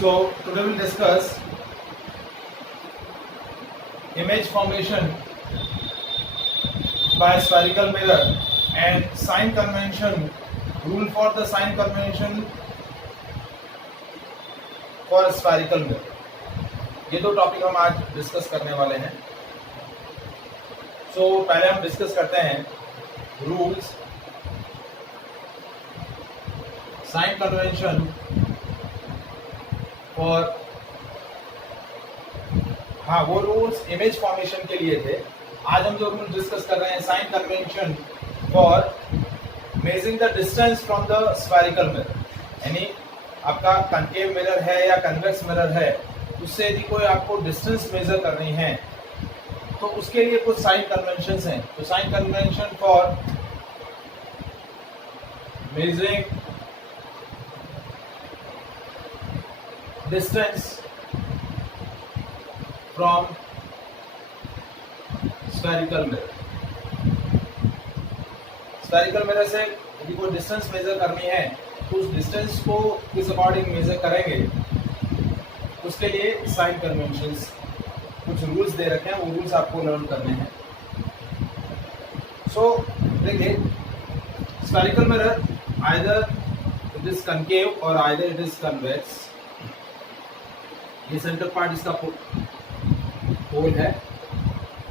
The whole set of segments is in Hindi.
So today we'll discuss image formation by spherical mirror and sign convention, rule for the sign convention for spherical mirror. ये दो टॉपिक हम आज डिस्कस करने वाले हैं. So पहले हम डिस्कस करते हैं रूल्स, साइन कन्वेंशन और वो रूल्स इमेज फॉर्मेशन के लिए थे. आज हम जो रूल डिस्कस कर रहे हैं sign convention for measuring the distance from the spherical mirror. यानी आपका कनकेव मिरर है या कन्वेक्स मिरर है, उससे यदि कोई आपको डिस्टेंस मेजर करनी है तो उसके लिए कुछ साइन कन्वेंशंस हैं. तो sign convention for measuring distance from spherical mirror. Spherical mirror से यदि कोई डिस्टेंस मेजर करनी है तो उस डिस्टेंस को किस अकॉर्डिंग मेजर करेंगे, उसके लिए साइन कन्वेंशंस कुछ रूल्स दे रखे हैं, वो रूल्स आपको लर्न करने हैं. सो देखिए, spherical mirror either it is concave और आइदर इट इज कन्वेक्स. ये सेंटर पार्ट इसका पोल है,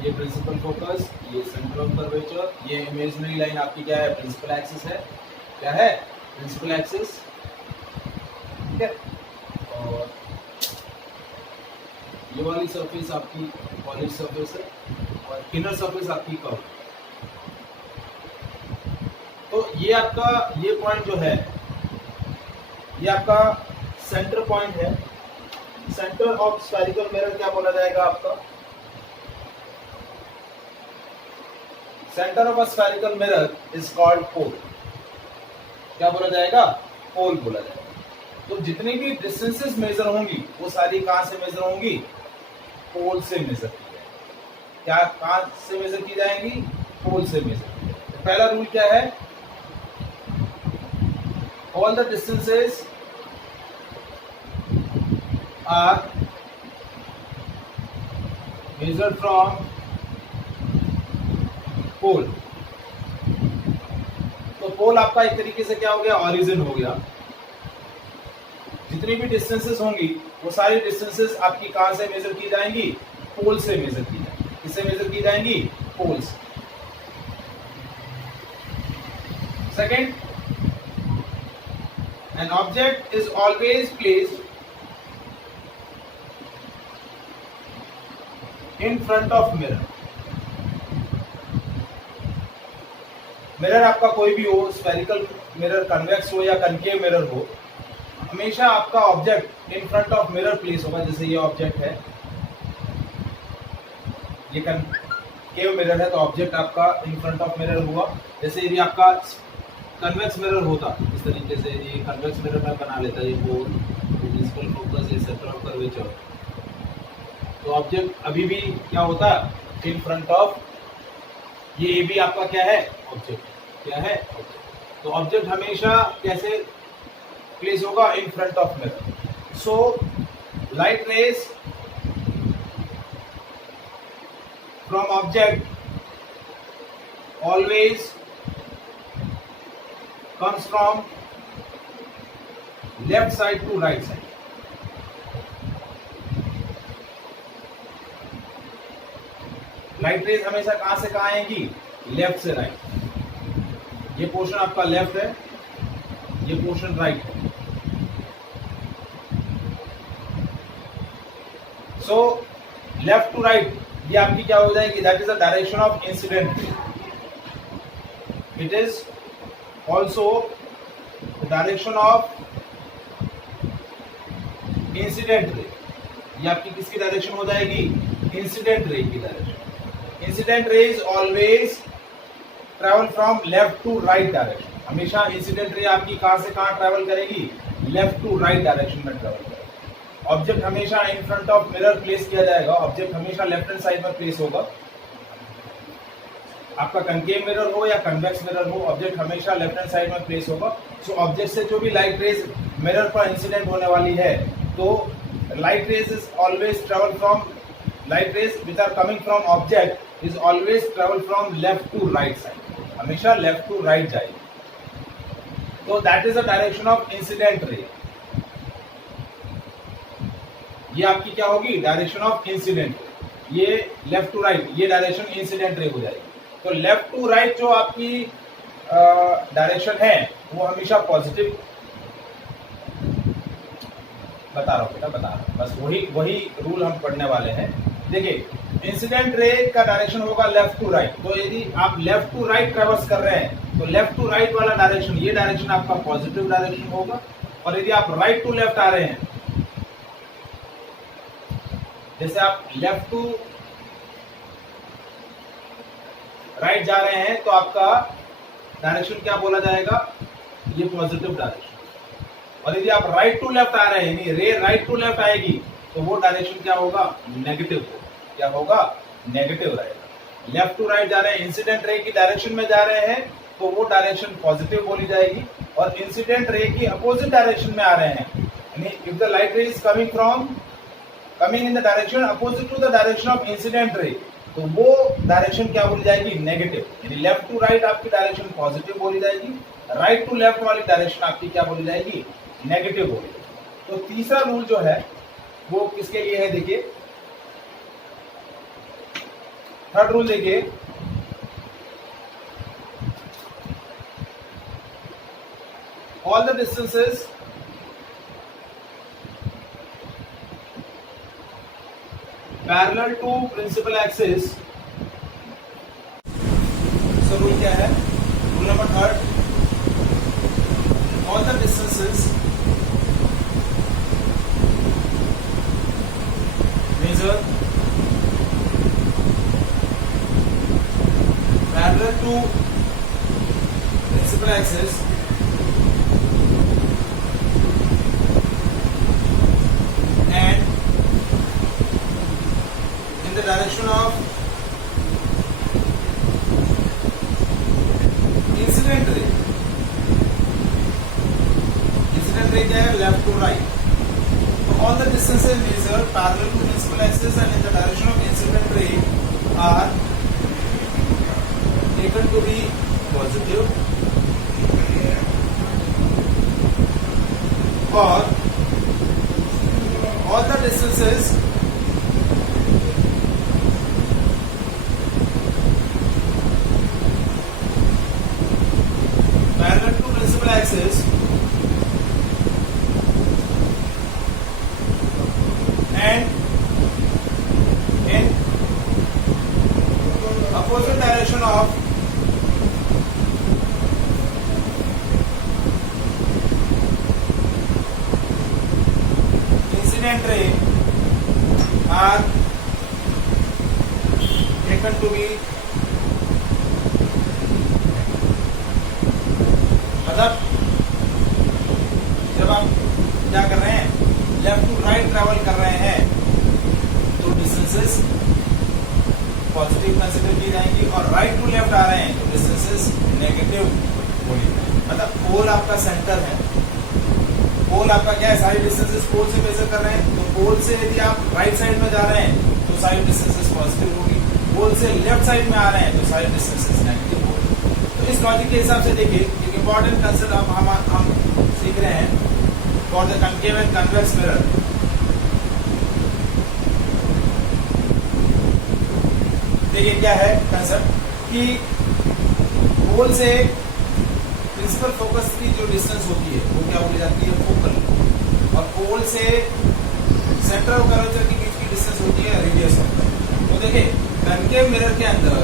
ये प्रिंसिपल फोकस, ये सेंटर ऑफ कर्वेचर, ये इमेजिनरी लाइन आपकी क्या है, प्रिंसिपल एक्सिस है. क्या है? Principal axis. ठीक है. और ये वाली सरफेस आपकी पॉलिश सरफेस है और इनर सरफेस आपकी कर्व. तो ये आपका ये पॉइंट जो है, ये आपका सेंटर पॉइंट है. सेंटर ऑफ स्फेरिकल मिरर क्या बोला जाएगा आपका? Centre of a spherical mirror is called pole. क्या बोला जाएगा? पोल बोला जाएगा. तो जितनी भी डिस्टेंसेस मेजर होंगी वो सारी कहां से मेजर होंगी? पोल से मेजर की जाएगी. क्या कहां से मेजर की जाएंगी? पोल से मेजर की जाएगी. तो पहला रूल क्या है? All the distances are measured from pole. तो पोल आपका एक तरीके से क्या हो गया? ऑरिजिन हो गया. जितनी भी डिस्टेंसेस होंगी वो सारी डिस्टेंसेस आपकी कहां से मेजर की जाएंगी? पोल से मेजर की जाएंगी. किससे मेजर की जाएंगी? पोल से. Second, an object is always placed in front of mirror. Mirror आपका कोई भी हो, स्फेरिकल मिरर, कन्वेक्स हो या कनकेव मिरर हो, हमेशा आपका object in front of mirror place होगा. जैसे ये ऑब्जेक्ट है, ये कनकेव मिरर है तो ऑब्जेक्ट आपका इन फ्रंट ऑफ मिरर हुआ. जैसे यदि आपका कन्वेक्स मिरर होता, इस तरीके से ये कन्वेक्स मिरर में बना लेता है, ये पोल, प्रिंसिपल फोकस, ये सेंटर ऑफ कर्वेचर, तो ऑब्जेक्ट अभी भी क्या होता? इन फ्रंट ऑफ. ये भी आपका क्या है? ऑब्जेक्ट. क्या है? ऑब्जेक्ट. तो ऑब्जेक्ट हमेशा कैसे प्लेस होगा? इन front of mirror. So light rays from object always comes from left side to right side. Light rays हमेशा कहां से कहां आएंगी? लेफ्ट से राइट. ये पोर्शन आपका लेफ्ट है, ये पोर्शन राइट है. सो लेफ्ट टू राइट ये आपकी क्या हो जाएगी? That is the direction of incident रे. It is also the direction of incident ray. ये आपकी किसकी डायरेक्शन हो जाएगी? इंसिडेंट रे की direction. Incident rays always travel from left to right direction. हमेशा इंसिडेंट रे आपकी कहां से कहां ट्रैवल करेगी? लेफ्ट टू राइट डायरेक्शन में ट्रैवल करेगी. ऑब्जेक्ट हमेशा in front of mirror place किया जाएगा. ऑब्जेक्ट हमेशा लेफ्ट हैंड साइड में प्लेस होगा. आपका कनकेव मिरर हो या कन्वेक्स मिरर हो, ऑब्जेक्ट हमेशा लेफ्ट हैंड साइड में प्लेस होगा. सो ऑब्जेक्ट से जो भी लाइट रेज मिरर पर इंसिडेंट होने वाली है तो light rays is always travel from light rays which are coming from object is always travel from left to right side, हमेशा left to right जाएगी। तो that is the direction of incident ray। ये आपकी क्या होगी, डायरेक्शन ऑफ इंसिडेंट। ये लेफ्ट टू राइट, ये डायरेक्शन इंसिडेंट रे हो जाएगी। तो लेफ्ट टू राइट जो आपकी डायरेक्शन है वो हमेशा पॉजिटिव, बता रहा हूँ बेटा, बता रहा हूँ, बस वही रूल हम पढ़ने वाले हैं। देखिए इंसिडेंट रे का डायरेक्शन होगा लेफ्ट टू राइट। तो यदि आप लेफ्ट टू राइट ट्रेवर्स कर रहे हैं तो लेफ्ट टू राइट वाला डायरेक्शन, ये डायरेक्शन आपका पॉजिटिव डायरेक्शन होगा। और यदि आप राइट टू लेफ्ट आ रहे हैं, जैसे आप लेफ्ट टू राइट जा रहे हैं तो आपका डायरेक्शन क्या बोला जाएगा, ये पॉजिटिव डायरेक्शन। और यदि आप राइट टू लेफ्ट आ रहे हैं, यानी रे राइट टू लेफ्ट आएगी तो वो डायरेक्शन क्या होगा, नेगेटिव होगा। क्या होगा, नेगेटिव रहेगा। लेफ्ट टू राइट जा रहे हैं, इंसिडेंट रे की डायरेक्शन में जा रहे हैं तो वो डायरेक्शन पॉजिटिव बोली जाएगी। और इंसिडेंट रे की अपोजिट डायरेक्शन में आ रहे हैं, यानी if the light ray is coming in the direction opposite to the direction of incident ray, तो वो डायरेक्शन क्या बोली जाएगी, नेगेटिव। यानी लेफ्ट टू राइट आपकी डायरेक्शन पॉजिटिव बोली जाएगी, राइट टू लेफ्ट वाली डायरेक्शन आपकी क्या बोली जाएगी, नेगेटिव बोली जाएगी। तो तीसरा रूल जो है वो किसके लिए है, देखिए थर्ड रूल देखिए, all the distances parallel to principal axis. So rule क्या है, rule number third, all the distances measure parallel to principal axis and in the direction of incident ray। Incident ray क्या है, left to right। So all the distances measured parallel to principal axis and in the direction of incident ray are taken to be positive, or all the distances parallel to principal axis and in opposite direction of incident ray are taken to be, मतलब जब आप क्या कर रहे हैं, लेफ्ट टू राइट ट्रैवल कर रहे हैं तो डिस्टेंसेस पॉजिटिव कंसीडर की जाएंगी, और राइट टू लेफ्ट आ रहे हैं तो डिस्टेंसेस नेगेटिव बोली जाएंगी। मतलब पोल आपका सेंटर है, पोल आपका क्या है, सारी डिस्टेंसेस पोल से मेजर कर रहे हैं। तो पोल से यदि आप राइट साइड में जा रहे हैं तो सारी डिस्टेंसेस पॉजिटिव होगी, पोल से लेफ्ट साइड में आ रहे हैं तो सारी डिस्टेंसेस नेगेटिव होगी। तो इस लॉजिक के हिसाब से देखिए एक इंपॉर्टेंट कंसेप्ट हम सीख रहे हैं for the concave and convex mirror. देखिए क्या है कंसेप्ट कि पोल से प्रिंसिपल फोकस की जो डिस्टेंस होती है वो क्या बोली जाती है, फोकल। और पोल से सेंटर ऑफ कर्वेचर के बीच की डिस्टेंस होती है रेडियस ऑफ। तो देखिए कनकेव मिरर के अंदर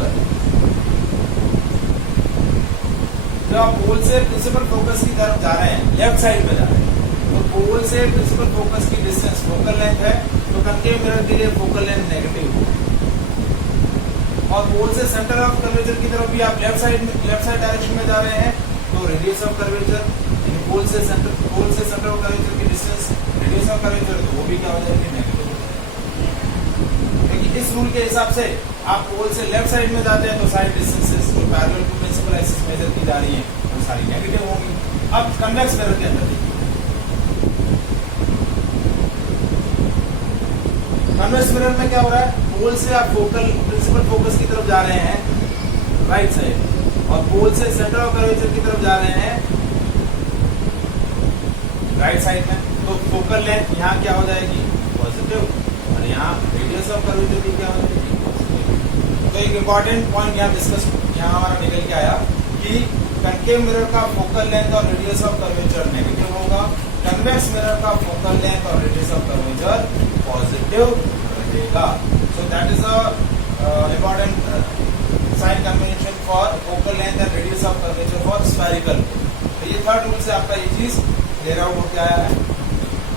जब आप पोल से प्रिंसिपल फोकस की तरफ जा रहे हैं, लेफ्ट साइड में जा रहे हैं, तो पोल से प्रिंसिपल फोकस की डिस्टेंस फोकल लेंथ है, तो कनकेव मिरर के लिए फोकल लेंथ नेगेटिव होगी। और पोल से सेंटर ऑफ कर्वेचर की तरफ भी आप लेफ्ट साइड डायरेक्शन में जा रहे हैं तो रेडियस ऑफ कर्वेचर, पोल से सेंटर ऑफ कर्वेचर की डिस्टेंस रेडियस ऑफ कर्वेचर, तो वो भी क्या हो जाएगी, नेगेटिव हो जाएगी। क्योंकि इस रूल के हिसाब से आप पोल से लेफ्ट साइड में जाते हैं तो सारी डिस्टेंसेस जो parallel to principal axis measure की जा रही है वो सारी नेगेटिव होंगी। अब कन्वेक्स मिरर के अंदर देखिए, कन्वेक्स मिरर में क्या हो रहा है, पोल से आप फोकल प्रिंसिपल फोकस की तरफ जा रहे हैं राइट साइड, और पोल से सेंटर ऑफ कर्वेचर की तरफ जा रहे हैं राइट साइड में। तो फोकल लेंथ यहाँ क्या हो जाएगी, पॉजिटिव, और यहाँ रेडियस ऑफ कर्वेचर भी क्या हो जाएगी, पॉजिटिव। तो एक इंपॉर्टेंट पॉइंट यहाँ डिस्कस यहाँ हमारा निकल के आया कि कनकेव मिरर का फोकल लेंथ और रेडियस ऑफ कर्वेचर नेगेटिव होगा, कन्वेक्स मिरर का फोकल लेंथ और रेडियस ऑफ कर्वेचर पॉजिटिव रहेगा। So that is a important sign convention for focal length and radius of curvature for spherical. तो ये थर्ड रूल से आपका ये चीज क्लियर आउट होकर आया है।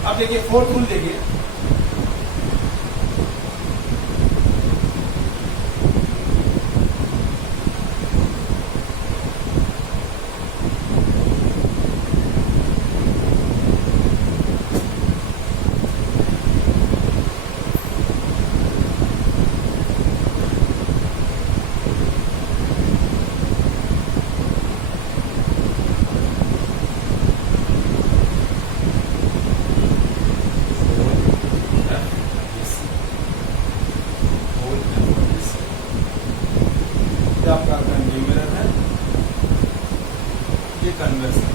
अब देखिए फोर्थ रूल देखिए, आपका कन्वेक्स मिरर है, ये कन्वेक्स है।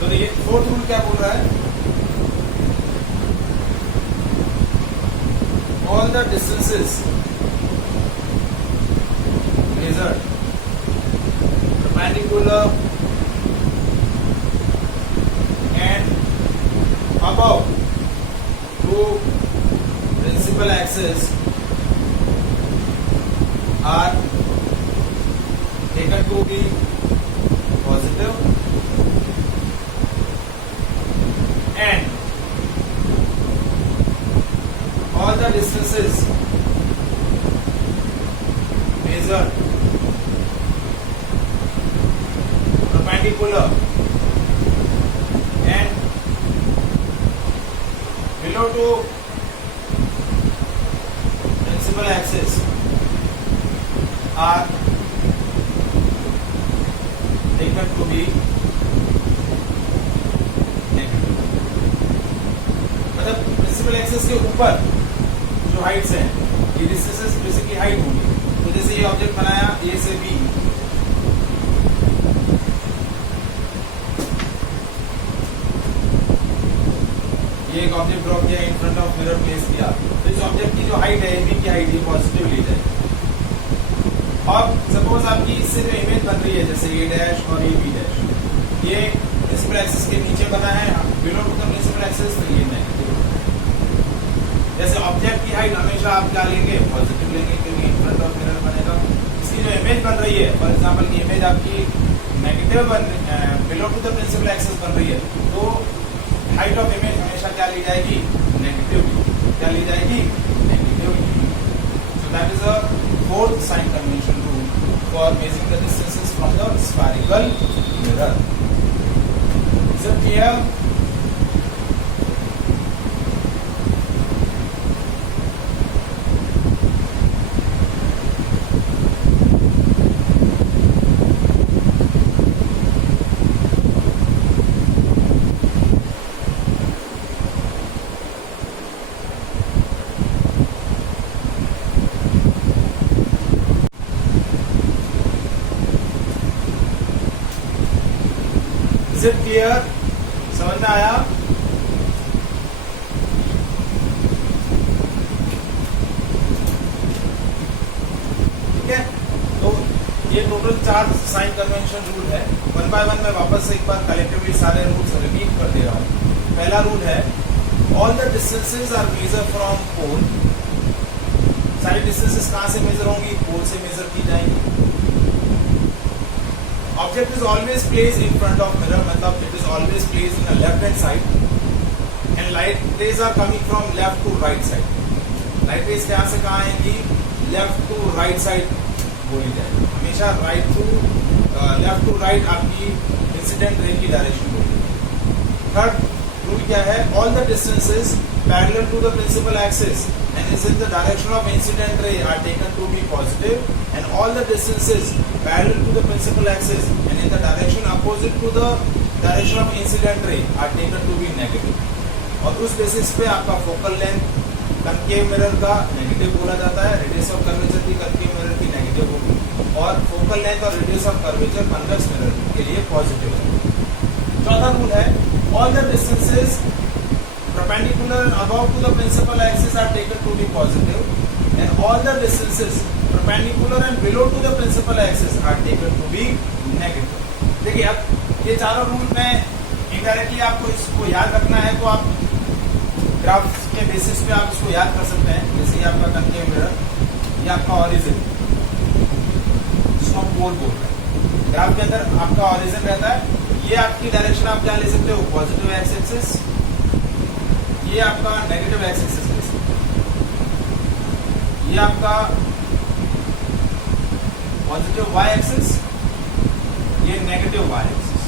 तो ये फोर्थ रूल क्या बोल रहा है, all the distances measured perpendicular and above to principal axis are taken to be positive and all the distances measured perpendicular and below to principal axis are taken to be negative। मतलब प्रिंसिपल एक्सिस के ऊपर जो हाइट्स हैं, ये डिस्टेंसेस बेसिकली हाइट होंगी। तो जैसे ये ऑब्जेक्ट बनाया ए से बी, ये एक ऑब्जेक्ट ड्रॉ किया, इन फ्रंट ऑफ मिरर प्लेस किया, तो इस ऑब्जेक्ट की जो हाइट है ए बी की हाइट ये पॉजिटिव ली जाएगी। और सपोज आपकी इससे जो इमेज बन रही है जैसे ए डैश और ए बी डैश, ये प्रिंसिपल एक्सिस के नीचे बना है, below to the principal axis, तो ये नेगेटिव। जैसे ऑब्जेक्ट की हाइट हमेशा आप क्या लेंगे, पॉजिटिव लेंगे, क्योंकि इन फ्रंट ऑफ मिरर बनेगा। इसकी जो इमेज बन रही है, फॉर एग्जाम्पल की इमेज आपकी negative below to the principal axis बन रही है, तो हाइट ऑफ इमेज हमेशा क्या ली जाएगी, नेगेटिव। क्या ली जाएगी, negative. So that is a fourth sign convention rule for measuring the distances from the spherical mirror. Is it clear? Is it clear? समझ में आया? ठीक है, तो ये टोटल 4 साइन कन्वेंशन रूल है। वन बाय वन मैं वापस से एक बार कलेक्टिवली सारे रूल्स रिपीट कर दे रहा हूँ। पहला रूल है, all the distances are measure from pole. सारी डिस्टेंसेस कहाँ से मेजर होंगी, पोल से मेजर की जाएंगी। Object is always placed in front of mirror, मतलब it is always placed in the left hand side, and light rays are coming from left to right side. Light rays कहाँ से कहाँ आएंगी, left to right side बोली जाएगी। हमेशा right to left to right आपकी incident ray की डायरेक्शन होगी। थर्ड रूल क्या है, all the distances parallel to the principal axis and is in the direction of incident ray are taken to be positive, and all the distances parallel to the principal axis and in the direction opposite to the direction of incident ray are taken to be negative. और उस बेसिस पे आपका फोकल लेंथ कनकेव मिरर का नेगेटिव बोला जाता है, रेडियस ऑफ कर्वेचर की कनकेव मिरर की नेगेटिव होगी, और फोकल लेंथ और radius of curvature convex mirror के लिए पॉजिटिव है। चौथा रूल है all the distances perpendicular and above to the principal axis are taken to be positive and all the distances perpendicular and below to the principal axis are taken to be negative। देखिए अब ये चारों रूल में इनडायरेक्टली आपको इसको याद रखना है, तो आप ग्राफ के बेसिस पे आप इसको याद कर सकते हैं। जैसे ये आपका कनकेव मिरर, ये आपका ऑरिजिन जिसको हम पोल बोल रहे हैं, ग्राफ के अंदर आपका ऑरिजिन रहता है। ये आपकी डायरेक्शन आप क्या ले सकते हो, पॉजिटिव एक्स एक्सिस, ये आपका नेगेटिव एक्स एक्सिस ले सकते हो, ये आपका पॉजिटिव वाई एक्सिस, ये नेगेटिव वाई एक्सिस।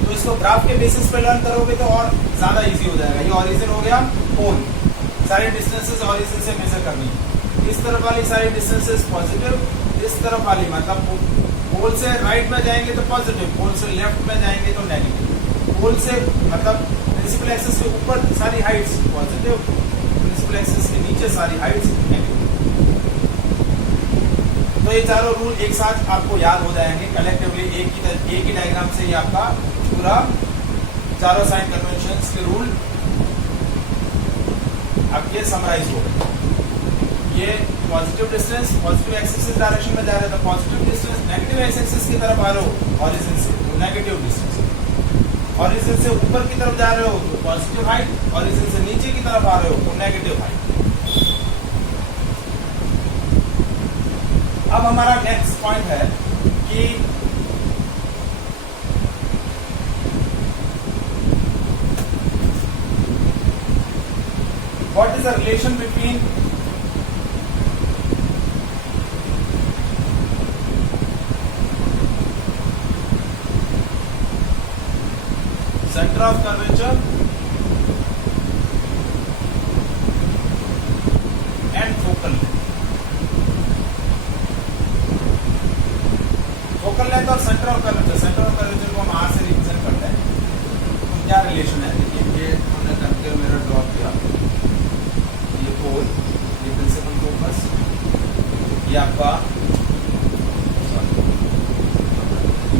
तो इसको ग्राफ के बेसिस पे लर्न करोगे तो और ज्यादा इजी हो जाएगा। ये ऑरिजिन हो गया पोल, सारी डिस्टेंसेस ऑरिजिन से मेजर करनी है। इस तरफ वाली सारी डिस्टेंसेस पॉजिटिव, इस तरफ वाली मतलब पोल से राइट में जाएंगे तो पॉजिटिव, पोल से लेफ्ट में जाएंगे तो नेगेटिव। पोल से मतलब प्रिंसिपल एक्सिस के ऊपर सारी हाइट्स पॉजिटिव, प्रिंसिपल एक्सिस के नीचे सारी हाइट्स नेगेटिव। तो ये चारों रूल एक साथ आपको याद हो जाएंगे कलेक्टिवली, एक ही डायग्राम से ये आपका पूरा चारों साइन कन्वेंशंस के रूल आपके समराइज हो गए। ये positive distance positive axis direction में जा रहा था, पॉजिटिव डिस्टेंस नेगेटिव एक्सिस की तरफ आ रहे हो ऑरिजिन से, तो नेगेटिव डिस्टेंस। ऑरिजिन से ऊपर की तरफ जा रहे हो तो पॉजिटिव हाइट, ऑरिजिन से नीचे की तरफ आ रहे हो तो नेगेटिव हाइट। अब हमारा नेक्स्ट पॉइंट है कि what is the relation between center of curvature and focal length। Focal length और सेंटर ऑफ कर्वेचर को हम आर से रिप्रेजेंट करते हैं। तो क्या रिलेशन है, देखिए ये हमने कनकेव मिरर ड्रॉ किया, ये पोल, ये प्रिंसिपल फोकस, ये आपका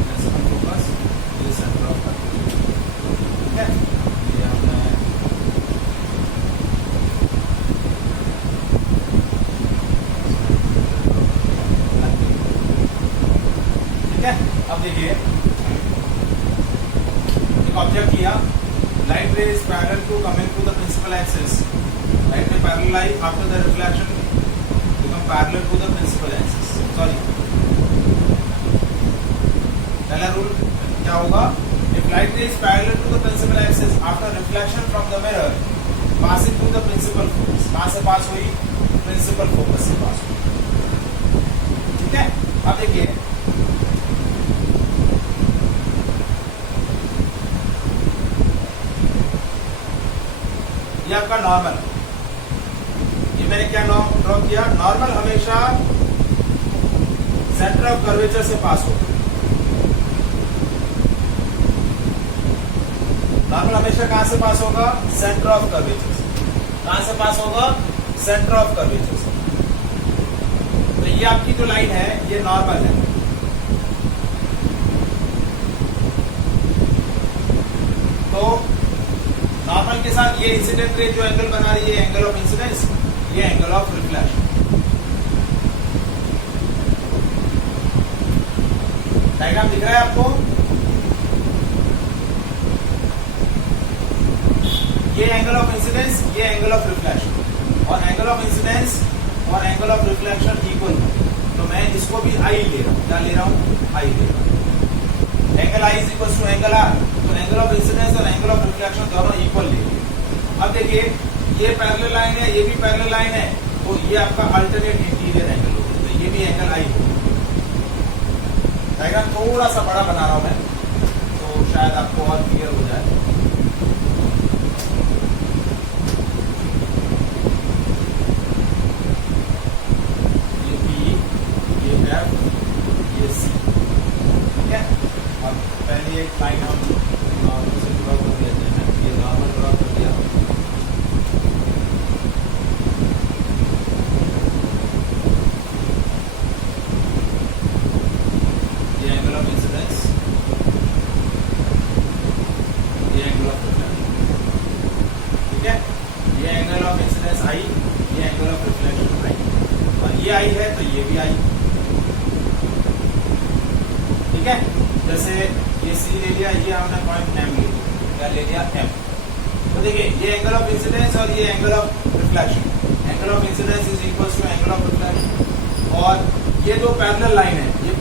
प्रिंसिपल फोकस, ये सेंटर ऑफ कर्वेचर। ठीक है, ये हमने ठीक है। अब देखिए एक ऑब्जेक्ट लिया, light ray is parallel to coming to the principal axis, light ray parallel I after the reflection become parallel to the principal axis. Sorry, पहला रूल क्या होगा, if light ray is parallel to the principal axis after reflection from the mirror passing through the principal focus, कहां से पास हुई, प्रिंसिपल फोकस से पास हुई। ठीक है, अब देखिए ये आपका नॉर्मल, ये मैंने क्या ड्रॉ किया, नॉर्मल हमेशा सेंटर ऑफ कर्वेचर से पास होगा। नॉर्मल हमेशा कहां से पास होगा, सेंटर ऑफ कर्वेचर से। कहां से पास होगा, सेंटर ऑफ कर्वेचर से। तो ये आपकी जो लाइन है ये नॉर्मल है। तो नॉर्मल के साथ ये इंसिडेंट रे जो एंगल बना रही है, एंगल ऑफ इंसिडेंस, ये एंगल ऑफ रिफ्लेक्शन। डायग्राम दिख रहा है आपको, ये एंगल ऑफ इंसिडेंस, ये एंगल ऑफ रिफ्लेक्शन, और एंगल ऑफ इंसिडेंस और एंगल ऑफ रिफ्लेक्शन इक्वल है। तो मैं इसको भी आई ले रहा हूँ, क्या ले रहा हूँ, आई ले रहा हूँ। Angle I is equal to angle R, तो एंगल ऑफ इंसिडेंस और एंगल ऑफ रिफ्लेक्शन दोनों इक्वल ले लिए। अब देखिए ये पैरेलल लाइन है, ये भी पैरेलल लाइन है, तो ये आपका अल्टरनेट इंटीरियर एंगल होगा, तो ये भी एंगल आई होगा। डायग्राम थोड़ा सा बड़ा बना रहा हूं मैं, तो शायद आपको और क्लियर हो जाए। एक लाइन हम नॉर्मल से ड्रॉ कर देते हैं, ये नॉर्मल ड्रॉ कर दिया। ये आई है तो ये भी आई, ठीक है। जैसे ये सी ले लिया, ये हमने पॉइंट एम ले लिया, क्या ले लिया एम। तो देखिए ये एंगल ऑफ इंसिडेंस और ये angle of reflection, angle of incidence is equal to angle of reflection. और ये दो पैरेलल लाइन है, ये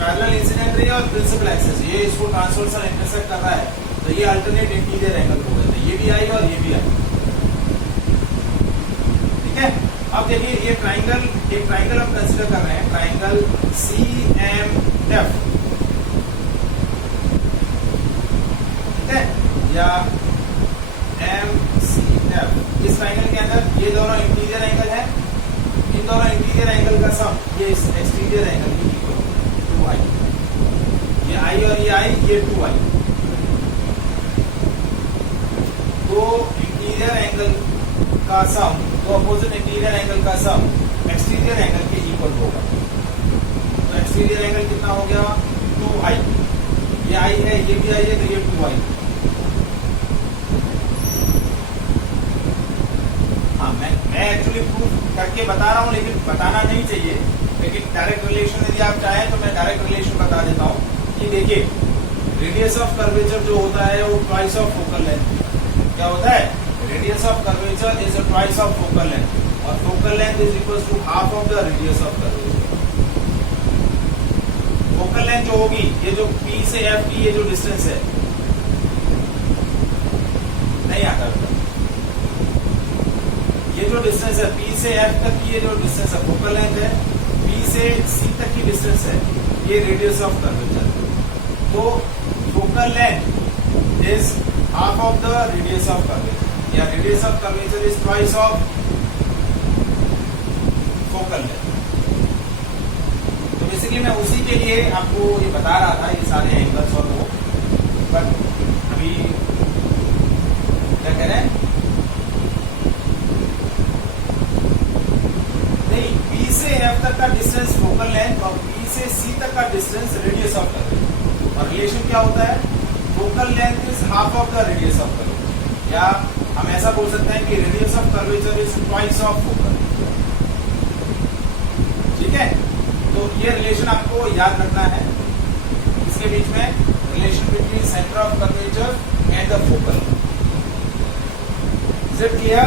पैरेलल इंसिडेंट रे और प्रिंसिपल एक्सिस, ये इसको ट्रांसवर्स और इंटरसेक्ट कर रहा है, तो ये अल्टरनेट इंटीरियर एंगल हो गए, तो ये भी आई और ये भी आई, ठीक है। अब देखिए ये ट्राइंगल, एक ट्राइंगल हम कंसीडर कर रहे हैं, ट्राइंगल सी एम एफ, ठीक है, या एम सी एफ। इस ट्राइंगल के अंदर ये दोनों इंटीरियर एंगल है, इन दोनों इंटीरियर एंगल का सम ये इस एक्सटीरियर एंगल की इक्वल 2i, ये i और ये i, ये 2i। तो इंटीरियर एंगल का सम, तो अपोजिट इंटीरियर एंगल का सम एक्सटीरियर एंगल के इक्वल होगा। तो एक्सटीरियर एंगल कितना हो गया 2i, ये i है, ये भी i है, तो ये 2i। हाँ, मैं एक्चुअली प्रूफ करके बता रहा हूँ, लेकिन बताना नहीं चाहिए, लेकिन डायरेक्ट रिलेशन यदि आप चाहें तो मैं डायरेक्ट रिलेशन बता देता हूँ कि देखिए रेडियस ऑफ कर्वेचर जो होता है वो ट्वाइस ऑफ फोकल लेंथ। क्या होता है? Radius of curvature is twice of focal length, और focal length is equal to half of the radius of curvature. Focal length जो होगी, ये जो P से F की ये जो डिस्टेंस है, नहीं आता बेटा, ये जो डिस्टेंस है P से F तक की, ये जो डिस्टेंस है फोकल लेंथ है, P से C तक की डिस्टेंस है, ये रेडियस ऑफ कर्वेचर। तो focal length is half of the radius of curvature, या radius of curvature is twice of focal length. तो बेसिकली मैं उसी के लिए आपको ये बता रहा था, ये सारे एंगल्स और वो, बट अभी क्या कह रहे हैं, P से F तक का डिस्टेंस फोकल लेंथ और P से C तक का डिस्टेंस रेडियस ऑफ कर्वेचर, और रिलेशन क्या होता है, focal length is half of the radius of curvature, या हम ऐसा बोल सकते हैं कि radius of curvature is twice of focal, ठीक है। तो ये रिलेशन आपको याद रखना है, इसके बीच में relation between centre of curvature and the focal. Is it clear?